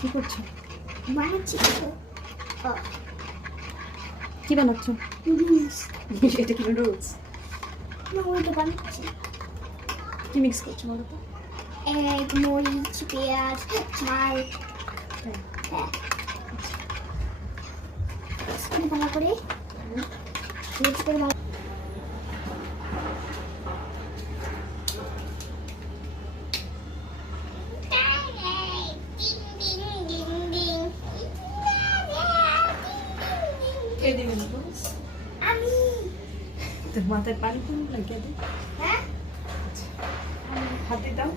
কি করছ? বানাচ্ছি কি বানাচ্ছো? এটা কি নুডলস না ওইটা বানাচ্ছি। কি মিক্স করছ বলো তো? এগ মরিচ পেঁয়াজ ঝাল হ্যাঁ। করে ভালো করে? মিক্স করে ভালো কে দেবে নুডলস আমি। তোর মাথায় পানি তো লাগিয়ে দে হ্যাঁ? হাতে দাও।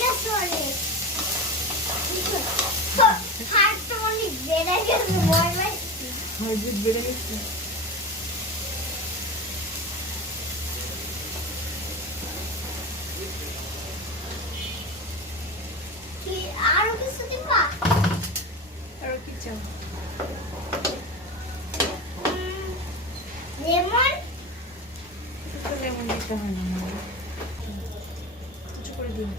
গেছে অনেক। বেড়ে গেছে ভয় লাগছে বেড়ে গেছে। আরও কিছু দিবা? আর কি চাও লেমন? লেমন দিতে হয় না কিছু করে দিন